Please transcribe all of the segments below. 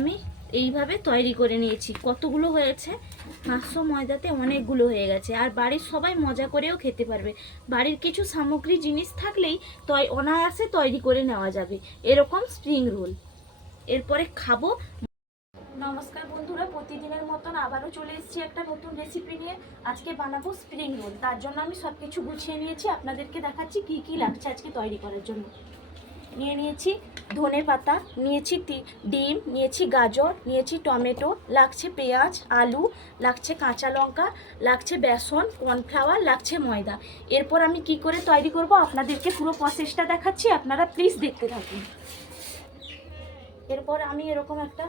আমি এইভাবে তৈরি করে নিয়েছি। কতগুলো হয়েছে? পাঁচশো ময়দাতে অনেকগুলো হয়ে গেছে। আর বাড়ির সবাই মজা করেও খেতে পারবে। বাড়ির কিছু সামগ্রী জিনিস থাকলেই তয়, অনায়াসে তৈরি করে নেওয়া যাবে। এরকম স্প্রিং রোল। এরপরে খাব। নমস্কার বন্ধুরা, প্রতিদিনের মতন আবারও চলে এসেছি একটা নতুন রেসিপি নিয়ে। আজকে বানাবো স্প্রিং রোল। তার জন্য আমি সব কিছু গুছিয়ে নিয়েছি। আপনাদেরকে দেখাচ্ছি কি কি লাগছে আজকে তৈরি করার জন্য। নিয়ে নিয়েছি ধনে পাতা, নিয়েছি ডিম, নিয়েছি গাজর, নিয়েছি টমেটো, লাগছে পেঁয়াজ, আলু, লাগছে কাঁচা লঙ্কা, লাগছে বেসন, কর্নফ্লাওয়ার, লাগছে ময়দা। এরপর আমি কি করে তৈরি করব? আপনাদেরকে পুরো প্রসেসটা দেখাচ্ছি, আপনারা প্লিজ দেখতে থাকুন। এরপর আমি এরকম একটা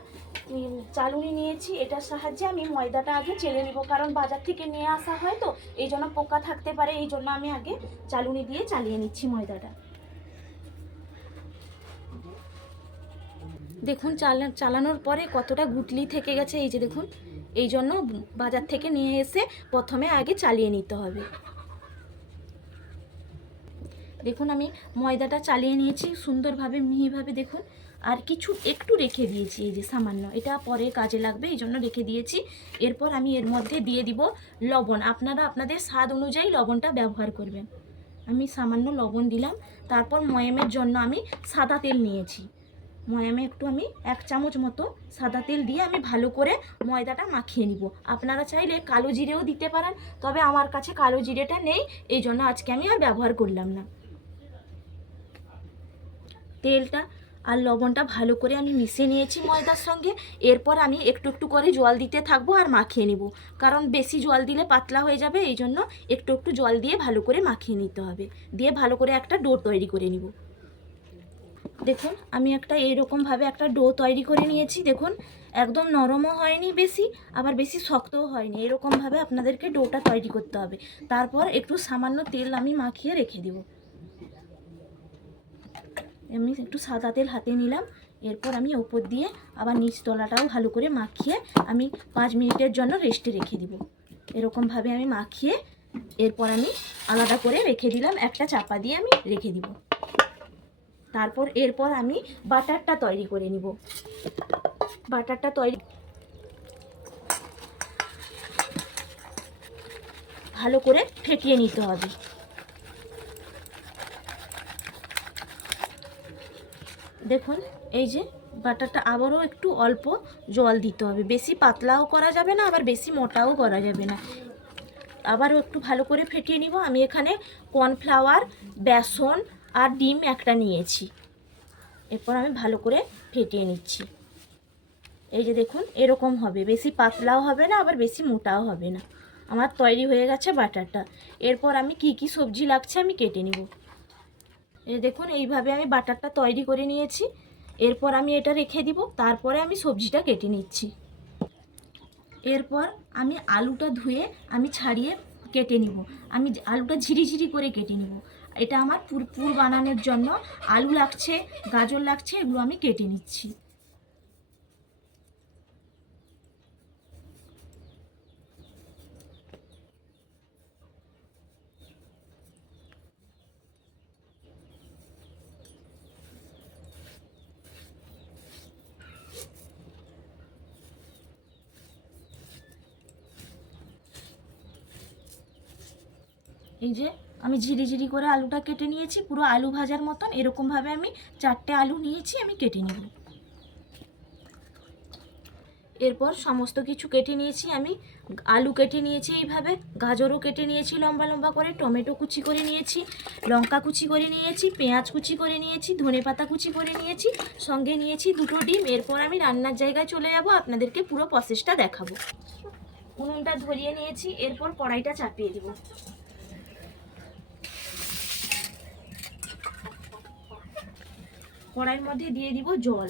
চালুনি নিয়েছি, এটার সাহায্যে আমি ময়দাটা আগে চেলে নিব, কারণ বাজার থেকে নিয়ে আসা হয় তো, এই জন্য পোকা থাকতে পারে, এই জন্য আমি আগে চালুনি দিয়ে চালিয়ে নিচ্ছি ময়দাটা। দেখুন, চালা, চালানোর পরে কতটা গুটলি থেকে গেছে এই যে দেখুন। এই জন্য বাজার থেকে নিয়ে এসে প্রথমে আগে চালিয়ে নিতে হবে। দেখুন, আমি ময়দাটা চালিয়ে নিয়েছি, সুন্দরভাবে, মিহিভাবে দেখুন। আর কিছু একটু রেখে দিয়েছি এই যে সামান্য। এটা পরে কাজে লাগবে, এই জন্য রেখে দিয়েছি। এরপর আমি এর মধ্যে দিয়ে দিব লবণ। আপনারা আপনাদের স্বাদ অনুযায়ী লবণটা ব্যবহার করবেন। আমি সামান্য লবণ দিলাম। তারপর ময়ামের জন্য আমি সাদা তেল নিয়েছি। ময়ামে একটু আমি এক চামচ মতো সাদা তেল দিয়ে আমি ভালো করে ময়দাটা মাখিয়ে নিব। আপনারা চাইলে কালো জিরেও দিতে পারেন, তবে আমার কাছে কালো জিরেটা নেই, এই জন্য আজকে আমি আর ব্যবহার করলাম না। তেলটা আর লবণটা ভালো করে আমি মিশিয়ে নিয়েছি ময়দার সঙ্গে, এরপর আমি একটু একটু করে জল দিতে থাকব আর মাখিয়ে নিব। কারণ বেশি জল দিলে পাতলা হয়ে যাবে, এই জন্য একটু একটু জল দিয়ে ভালো করে মাখিয়ে নিতে হবে। দিয়ে ভালো করে একটা ডো তৈরি করে নিব। দেখুন, আমি একটা এইরকমভাবে একটা ডো তৈরি করে নিয়েছি, দেখুন। একদম নরমও হয়নি বেশি, আবার বেশি শক্তও হয়নি। এরকমভাবে আপনাদেরকে ডোটা তৈরি করতে হবে। তারপর একটু সামান্য তেল আমি মাখিয়ে রেখে দেব। আমি একটু সাদা তেল হাতে নিলাম, এরপর আমি ওপর দিয়ে আবার নিচ তলাটাও ভালো করে মাখিয়ে আমি পাঁচ মিনিটের জন্য রেস্টে রেখে দিব। এরকমভাবে আমি মাখিয়ে, এরপর আমি আলাদা করে রেখে দিলাম, একটা চাপা দিয়ে আমি রেখে দিব। তারপর এরপর আমি বাটারটা তৈরি করে নিব। বাটারটা তৈরি ভালো করে ফেটিয়ে নিতে হবে। দেখুন, এই যে বাটারটা আবারও একটু অল্প জল দিতে হবে। বেশি পাতলাও করা যাবে না, আবার বেশি মোটাও করা যাবে না। আবারও একটু ভালো করে ফেটিয়ে নিব। আমি এখানে কর্নফ্লাওয়ার, বেসন আর ডিম একটা নিয়েছি। এরপর আমি ভালো করে ফেটিয়ে নিচ্ছি। এই যে দেখুন, এরকম হবে। বেশি পাতলাও হবে না, আবার বেশি মোটাও হবে না। আমার তৈরি হয়ে গেছে বাটারটা। এরপর আমি কি কি সবজি লাগছে আমি কেটে নিব। এই দেখুন, এইভাবে আমি বাটারটা তৈরি করে নিয়েছি। এরপর আমি এটা রেখে দিব। তারপরে আমি সবজিটা কেটে নিচ্ছি। এরপর আমি আলুটা ধুয়ে আমি ছাড়িয়ে কেটে নিব। আমি আলুটা ঝিরিঝিরি করে কেটে নিব। এটা আমার পুর পুর বানানোর জন্য আলু লাগছে, গাজর লাগছে, এগুলো আমি কেটে নিচ্ছি। এই যে আমি ঝিরিঝিরি করে আলুটা কেটে নিয়েছি, পুরো আলু ভাজার মতন। এরকমভাবে আমি চারটে আলু নিয়েছি, আমি কেটে নেব। এরপর সমস্ত কিছু কেটে নিয়েছি আমি। আলু কেটে নিয়েছি এইভাবে, গাজরও কেটে নিয়েছি লম্বা লম্বা করে, টমেটো কুচি করে নিয়েছি, লঙ্কা কুচি করে নিয়েছি, পেঁয়াজ কুচি করে নিয়েছি ধনে পাতা কুচি করে নিয়েছি, সঙ্গে নিয়েছি দুটো ডিম। এরপর আমি রান্নার জায়গায় চলে যাব, আপনাদেরকে পুরো প্রসেসটা দেখাবো। উনুনটা ধরিয়ে নিয়েছি, এরপর কড়াইটা চাপিয়ে দেবো। কড়াইয়ের মধ্যে দিয়ে দিব জল।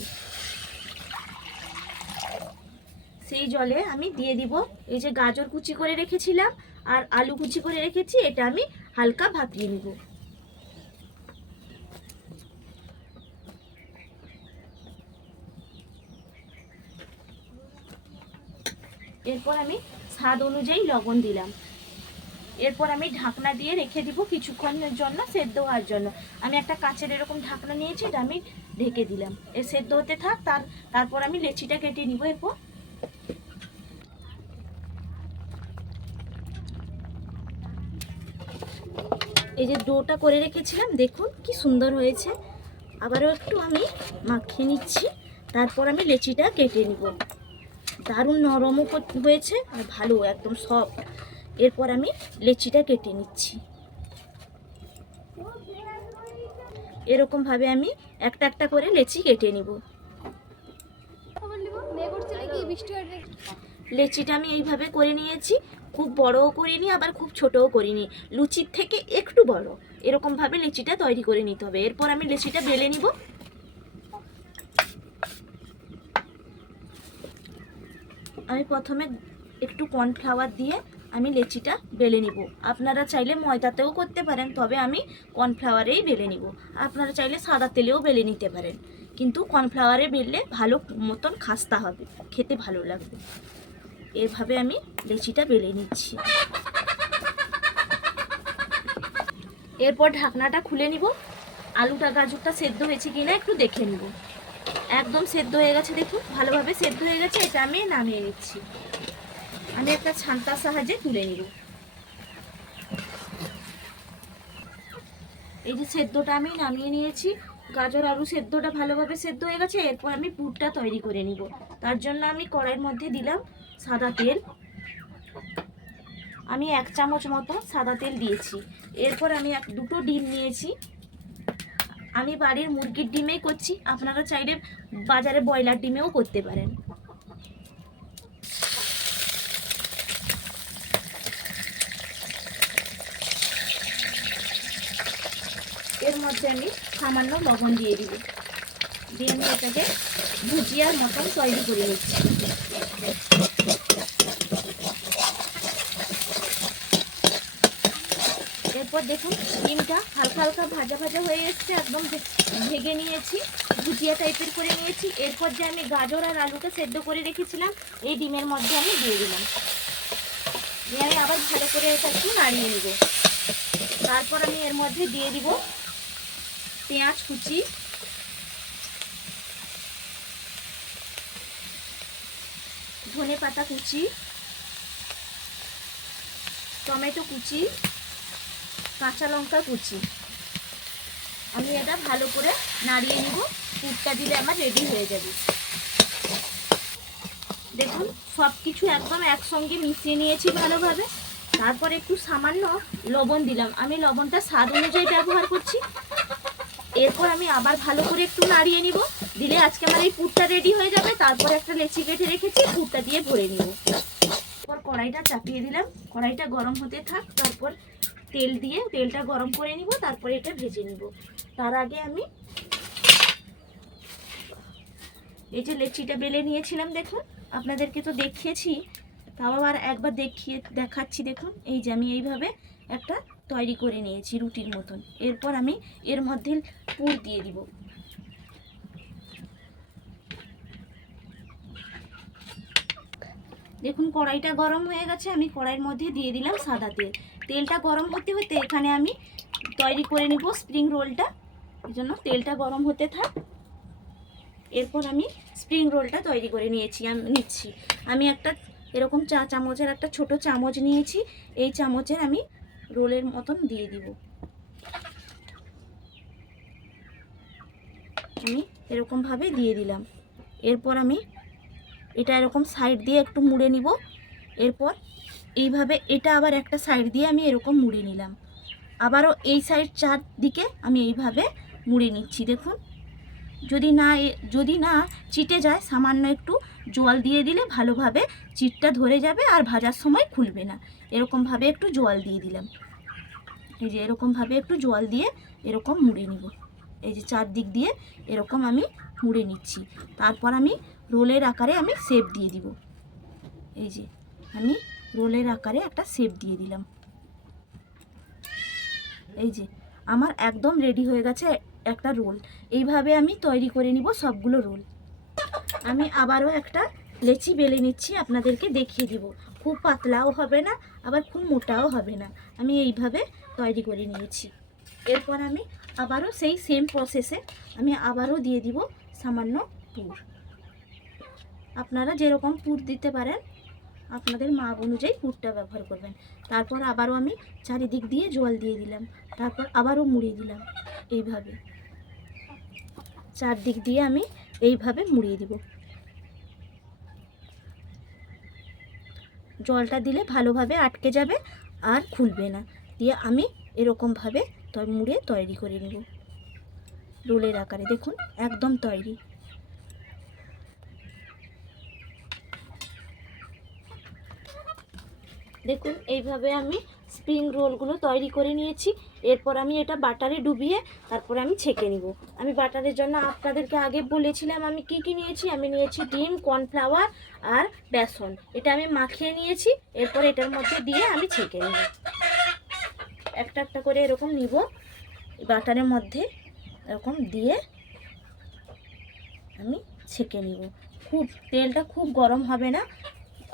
সেই জলে আমি দিয়ে দিব এই যে গাজর কুচি করে রেখেছিলাম আর আলু কুচি করে রেখেছি, এটা আমি হালকা ভাপিয়ে নিব। এরপর আমি স্বাদ অনুযায়ী লবণ দিলাম। এরপর আমি ঢাকনা দিয়ে রেখে দিব কিছুক্ষণের জন্য সেদ্ধ হওয়ার জন্য। আমি একটা কাঁচের এরকম ঢাকনা নিয়েছি, এটা আমি ঢেকে দিলাম। এ সেদ্ধ হতে থাক, তার তারপর আমি লেচিটা কেটে নিব এরপর। এই যে ডোটা করে রেখেছিলাম, দেখুন কি সুন্দর হয়েছে। আবারও একটু আমি মাখিয়ে নিচ্ছি, তারপর আমি লেচিটা কেটে নিব। দারুণ নরমও হয়েছে আর ভালো, একদম সফট এরপর আমি লেচিটা কেটে নিচ্ছি। এরকমভাবে আমি একটা একটা করে লেচি কেটে নিব। লেচিটা আমি এইভাবে করে নিয়েছি। খুব বড়ও করিনি, আবার খুব ছোটও করিনি। লুচির থেকে একটু বড়। এরকমভাবে লেচিটা তৈরি করে নিতে হবে। এরপর আমি লেচিটা বেলে নিব। আমি প্রথমে একটু কর্নফ্লাওয়ার দিয়ে আমি লেচিটা বেলে নিব। আপনারা চাইলে ময়দাতেও করতে পারেন, তবে আমি কর্নফ্লাওয়ারেই বেলে নিব। আপনারা চাইলে সাদা তেলেও বেলে নিতে পারেন। কিন্তু কর্নফ্লাওয়ারে বেললে ভালো মতন খাস্তা হবে, খেতে ভালো লাগবে। এভাবে আমি লেচিটা বেলে নিচ্ছি। এরপর ঢাকনাটা খুলে নিব। আলুটা, গাজরটা সেদ্ধ হয়েছে কিনা একটু দেখে নিব। একদম সেদ্ধ হয়ে গেছে, দেখুন, ভালোভাবে সেদ্ধ হয়ে গেছে, এটা আমি নামিয়ে নিচ্ছি। আমি একটা ছান্তার সাহায্যে তুলে নিব। এই যে সেদ্ধটা আমি নামিয়ে নিয়েছি, গাজর, আলু সেদ্ধটা ভালোভাবে সেদ্ধ হয়ে গেছে, এরপর আমি পুরটা তৈরি করে নিব। তার জন্য আমি কড়াইয়ের মধ্যে দিলাম সাদা তেল। আমি এক চামচ মতো সাদা তেল দিয়েছি। এরপর আমি এক, দুটো ডিম নিয়েছি। আমি বাড়ির মুরগির ডিমেই করছি, আপনারা চাইলে বাজারে ব্রয়লার ডিমেও করতে পারেন। মধ্যে আমি সামান্য লবণ দিয়ে দিব। দিয়ে আমি এটাকে ভুজিয়ার মতন তৈরি করে নিচ্ছি। এরপর দেখুন, ডিমটা হালকা হালকা ভাজা ভাজা হয়ে এসছে, একদম ভেঙে নিয়েছি, ভুজিয়া টাইপের করে নিয়েছি। এরপর যে আমি গাজর আর আলুটা সেদ্ধ করে রেখেছিলাম, এই ডিমের মধ্যে আমি দিয়ে দিলাম। দিয়ে আমি আবার ভালো করে এটা একটু নাড়িয়ে নেব। তারপর আমি এর মধ্যে দিয়ে দিব পেঁয়াজ কুচি। ধনে পাতা কুচি। টমেটো কুচি। কাঁচা লঙ্কা কুচি। আমি এটা ভালো করে নাড়িয়ে নিব। পুরটা দিলে আমার রেডি হয়ে যাবে। দেখুন সব কিছু একদম একসঙ্গে মিশিয়ে নিয়েছি ভালোভাবে। তারপর একটু সামান্য লবণ দিলাম। আমি লবণটা স্বাদ অনুযায়ী ব্যবহার করছি। এরপর আমি আবার ভালো করে একটু নাড়িয়ে নিব। দিলে আজকে আমার এই পুরটা রেডি হয়ে যাবে। তারপর একটা লেচি কেটে রেখেছি, পুরটা দিয়ে ভরে নিব। তারপর কড়াইটা চাপিয়ে দিলাম। কড়াইটা গরম হতে থাক, তারপর তেল দিয়ে তেলটা গরম করে নিব, তারপরে এটা ভেজে নিব। তার আগে আমি এই যে লেচিটা বেলে নিয়েছিলাম, দেখুন। আপনাদেরকে তো দেখিয়েছি তাও আবার একবার দেখিয়ে, দেখাচ্ছি দেখুন। এই যে আমি এইভাবে একটা তৈরি করে নিয়েছি রুটির মতন। এরপর আমি এর মধ্যে পুর দিয়ে দিব। দেখুন, কড়াইটা গরম হয়ে গেছে, আমি কড়াইয়ের মধ্যে দিয়ে দিলাম সাদা তেল। তেলটা গরম হতে হতে এখানে আমি তৈরি করে নিব স্প্রিং রোলটা। এই জন্য তেলটা গরম হতে থাক। এরপর আমি স্প্রিং রোলটা তৈরি করে নিয়েছি, আমি নিচ্ছি। আমি একটা এরকম চা চামচের একটা ছোট চামচ নিয়েছি। এই চামচের আমি রোলের মতন দিয়ে দিব। আমি এরকমভাবে দিয়ে দিলাম। এরপর আমি এটা এরকম সাইড দিয়ে একটু মুড়ে নিব। এরপর এইভাবে এটা আবার একটা সাইড দিয়ে আমি এরকম মুড়ে নিলাম। আবারও এই সাইড চারদিকে আমি এইভাবে মুড়ে নিচ্ছি, দেখুন। যদি না যদি না চিটে যায়, সামান্য একটু জল দিয়ে দিলে ভালোভাবে চিটটা ধরে যাবে আর ভাজার সময় খুলবে না। এরকমভাবে একটু জল দিয়ে দিলাম। এই যে এরকমভাবে একটু জল দিয়ে এরকম মুড়ে নিব। এই যে চারদিক দিয়ে এরকম আমি মুড়ে নিচ্ছি। তারপর আমি রোলের আকারে আমি শেপ দিয়ে দিব। এই যে আমি রোলের আকারে একটা সেপ দিয়ে দিলাম। এই যে আমার একদম রেডি হয়ে গেছে একটা রোল। এইভাবে আমি তৈরি করে নিব সবগুলো রোল। আমি আবারও একটা লেচি বেলে নিচ্ছি, আপনাদেরকে দেখিয়ে দিব। খুব পাতলাও হবে না, আবার খুব মোটাও হবে না। আমি এইভাবে তৈরি করে নিয়েছি। এরপর আমি আবারও সেই সেম প্রসেসে আমি আবারও দিয়ে দিব সামান্য পুর। আপনারা যেরকম পুর দিতে পারেন আপনাদের মাপ অনুযায়ী পুরটা ব্যবহার করবেন। তারপর আবারও আমি চারিদিক দিয়ে জল দিয়ে দিলাম। তারপর আবারও মুড়িয়ে দিলাম এইভাবে। চারদিক দিয়ে আমি এইভাবে মুড়িয়ে দিব। জলটা দিলে ভালোভাবে আটকে যাবে আর খুলবে না। দিয়ে আমি এরকমভাবে মুড়ে তৈরি করে নেব। রোলের আকারে দেখুন, একদম তৈরি। দেখুন, এইভাবে আমি স্প্রিং রোলগুলো তৈরি করে নিয়েছি। এরপর আমি এটা বাটারে ডুবিয়ে তারপর আমি ছেঁকে নিব। আমি বাটারের জন্য আপনাদেরকে আগে বলেছিলাম আমি কি কি নিয়েছি? আমি নিয়েছি ডিম কর্নফ্লাওয়ার আর বেসন। এটা আমি মাখিয়ে নিয়েছি, এরপর এটার মধ্যে দিয়ে আমি ছেঁকে নেব। একটা একটা করে এরকম নিব, বাটারের মধ্যে এরকম দিয়ে আমি ছেঁকে নিব। খুব তেলটা খুব গরম হবে না,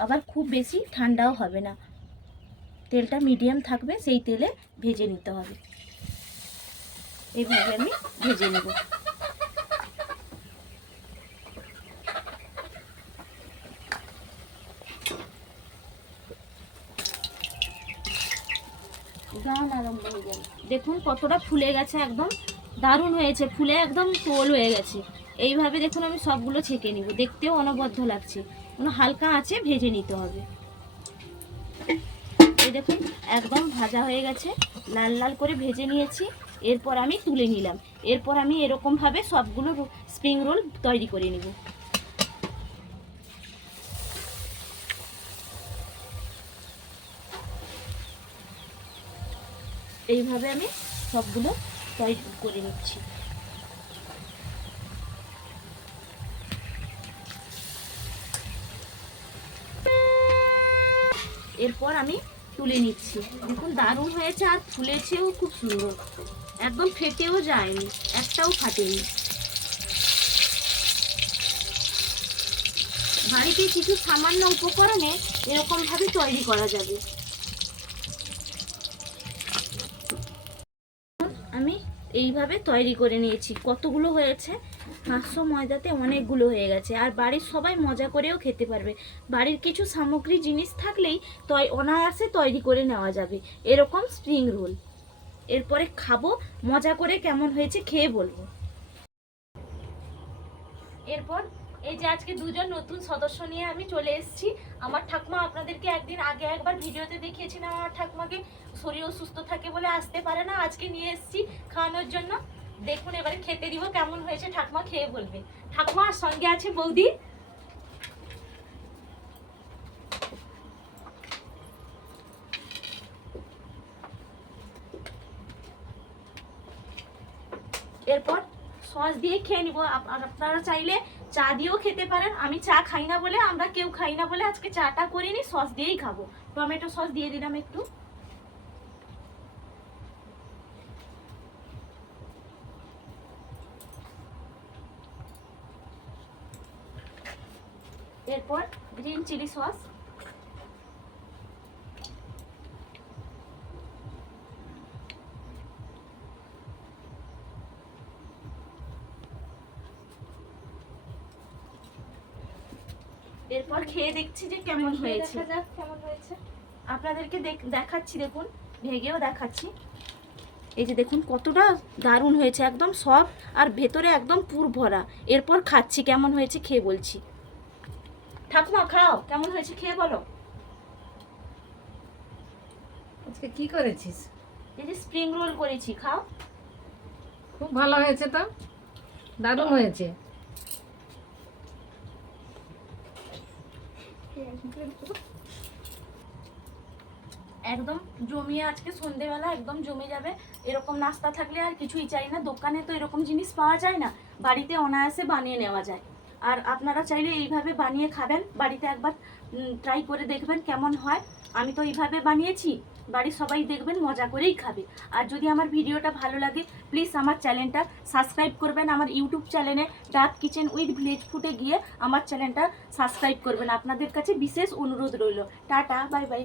আবার খুব বেশি ঠান্ডাও হবে না। তেলটা মিডিয়াম থাকবে, সেই তেলে ভেজে নিতে হবে। এইভাবে আমি ভেজে নেব। দেখুন কতটা ফুলে গেছে একদম, দারুণ হয়েছে, ফুলে একদম টোল হয়ে গেছে। এইভাবে দেখুন আমি সবগুলো ছেঁকে নিব, দেখতেও অনবদ্য লাগছে। কোনো হালকা আছে ভেজে নিতে হবে। এই দেখুন, একদম ভাজা হয়ে গেছে। লাল লাল করে ভেজে নিয়েছি। এরপর আমি তুলে নিলাম। এরপর আমি এরকমভাবে সবগুলো স্প্রিং রোল তৈরি করে নিব। এইভাবে আমি সবগুলো তৈরি করে নিচ্ছি। এরপর আমি তুলে নিচ্ছি। দেখুন, দারুণ হয়েছে আর ফুলেছেও খুব সুন্দর। একদম ফেটেও যায়নি, একটাও ফাটেনি। বাড়িতে কিছু সামান্য উপকরণে এরকমভাবে তৈরি করা যাবে। আমি এইভাবে তৈরি করে নিয়েছি। কতগুলো হয়েছে? পাঁচশো ময়দাতে অনেকগুলো হয়ে গেছে। আর বাড়ির সবাই মজা করেও খেতে পারবে। বাড়ির কিছু সামগ্রী জিনিস থাকলেই তয়, অনায়াসে তৈরি করে নেওয়া যাবে। এরকম স্প্রিং রোল। এরপরে খাব, মজা করে কেমন হয়েছে খেয়ে বলব। এরপর এই যে আজকে দুজন নতুন সদস্য নিয়ে আমি চলে এসেছি। আমার ঠাকুমা আপনাদেরকে একদিন আগে একবার ভিডিওতে দেখিয়েছিলাম। আমার ঠাকুমাকে শরীর অসুস্থ থাকে বলে আসতে পারে না। আজকে নিয়ে এসেছি খাওয়ানোর জন্য। দেখুন, এবারে খেতে দিব, কেমন হয়েছে ঠাকুমা খেয়ে বলবে। ঠাকুমার সঙ্গে আছে বৌদি? এরপর সস দিয়ে খেয়ে নিব। আপনারা চাইলে চা দিয়েও খেতে পারেন। আমি চা খাই না বলে, আমরা কেউ খাই না বলে আজকে চাটা করিনি, সস দিয়েই খাব। টমেটো সস দিয়ে দিলাম একটু। এরপর গ্রিন চিলি সস এরপর খেয়ে দেখছি যে কেমন হয়েছে। কেমন হয়েছে। আপনাদেরকে দেখ- দেখাচ্ছি দেখুন ভেঙেও দেখাচ্ছি। এই যে দেখুন কতটা দারুণ হয়েছে একদম সফট আর ভেতরে একদম পুর ভরা এরপর খাচ্ছি কেমন হয়েছে খেয়ে বলছি। ঠাকুমা খাও। কেমন হয়েছে? খেয়ে বলো। আজকে কি করেছিস? এই যে স্প্রিং রোল করেছি খাও। খুব ভালো হয়েছে তো? দারুণ হয়েছে। একদম জমিয়ে আজকে সন্ধেবেলা একদম জমে যাবে। এরকম নাস্তা থাকলে আর কিছুই চাই না। দোকানে তো এরকম জিনিস পাওয়া যায় না। বাড়িতে অনায়াসে বানিয়ে নেওয়া যায়। আর আপনারা চাইলে এইভাবে বানিয়ে খাবেন। বাড়িতে একবার ট্রাই করে দেখবেন কেমন হয়। আমি তো এইভাবে বানিয়েছি, বাড়ির সবাই দেখবেন, মজা করেই খাবে। আর যদি আমার ভিডিওটা ভালো লাগে প্লিজ আমার চ্যানেলটা সাবস্ক্রাইব করবেন। আমার ইউটিউব চ্যানেলে ডাক কিচেন উইথ ভিলেজ ফুটে গিয়ে আমার চ্যানেলটা সাবস্ক্রাইব করবেন। আপনাদের কাছে বিশেষ অনুরোধ রইল। Tata bye bye